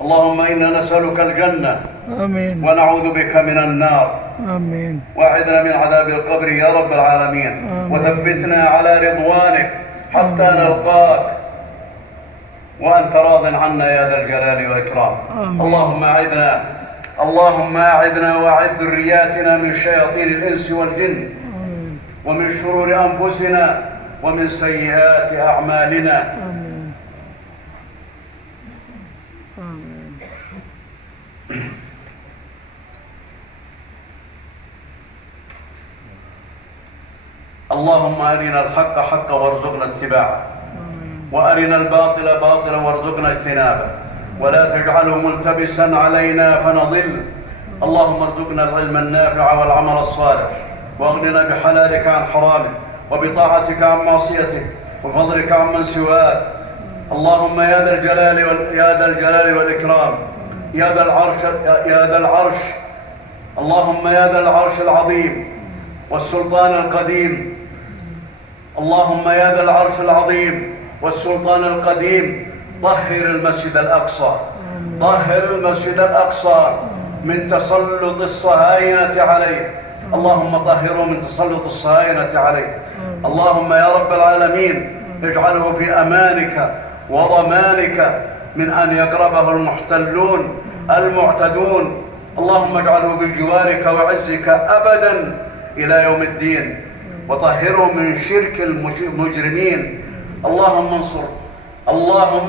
اللهم إنا نسألك الجنة. آمين. ونعوذ بك من النار. آمين. واعذنا من عذاب القبر يا رب العالمين. آمين. وثبتنا على رضوانك حتى نلقاك وأنت راض عنا يا ذا الجلال والإكرام. اللهم أعذنا وأعذ ذرياتنا من شياطين الإنس والجن. ومن شرور أنفسنا ومن سيئات أعمالنا. آمين. آمين. اللهم أرنا الحق حقا وارزقنا اتباعه، وأرنا الباطل باطلا وارزقنا اجتنابه، ولا تجعله ملتبسا علينا فنضل. اللهم ارزقنا العلم النافع والعمل الصالح، واغننا بحلالك عن حرامك، وبطاعتك عن معصيتك، وفضلك عن من سواك. اللهم يا ذا الجلال والإكرام، يا ذا العرش، اللهم يا ذا العرش العظيم والسلطان القديم، اللهم يا ذا العرش العظيم والسلطان القديم، طهر المسجد الأقصى، طهر المسجد الأقصى من تسلط الصهاينة عليه. اللهم طهره من تسلط الصهاينة عليه. اللهم يا رب العالمين اجعله في أمانك وضمانك من أن يقربه المحتلون المعتدون. اللهم اجعله بجوارك وعزك أبدا إلى يوم الدين، وطهره من شرك المجرمين. اللهم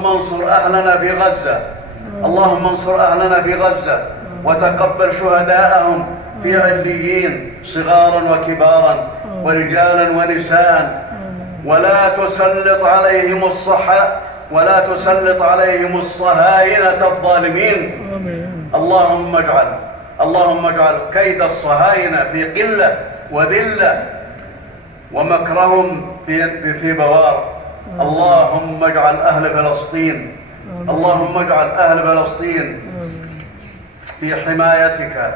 انصر أهلنا في غزة، اللهم انصر أهلنا في غزة، وتقبل شهداءهم في عليين صغارا وكبارا ورجالا ونساء، ولا تسلط عليهم الصهاينة الظالمين. اللهم اجعل كيد الصهاينة في قلة وذلة، ومكرهم في بوار. اللهم اجعل أهل فلسطين في حمايتك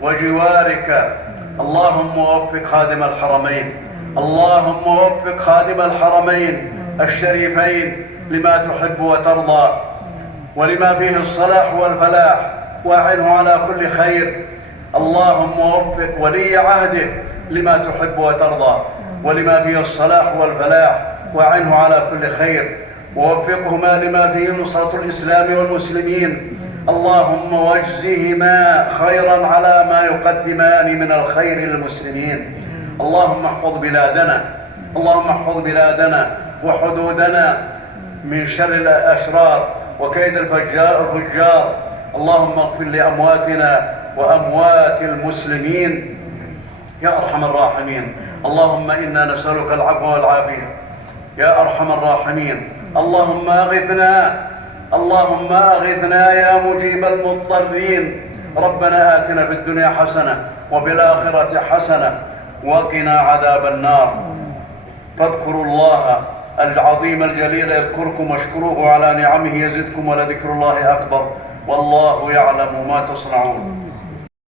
وجوارك. اللهم وفق خادم الحرمين الشريفين لما تحب وترضى، ولما فيه الصلاح والفلاح، واعنه على كل خير. اللهم وفق ولي عهده لما تحب وترضى، ولما فيه الصلاح والفلاح، واعنه على كل خير، ووفقهما لما فيه نصرة الإسلام والمسلمين. اللهم واجزهما خيرا على ما يقدمان من الخير للمسلمين. اللهم احفظ بلادنا وحدودنا من شر الأشرار وكيد الفجار. اللهم اغفر لأمواتنا وأموات المسلمين يا أرحم الراحمين. اللهم إنا نسألك العفو والعافية يا أرحم الراحمين. اللهم أغثنا يا مجيب المضطرين. ربنا آتنا في الدنيا حسنة وفي الآخرة حسنة وقنا عذاب النار. فاذكروا الله العظيم الجليل يذكركم، واشكروه على نعمه يزدكم، ولذكر الله أكبر، والله يعلم ما تصنعون.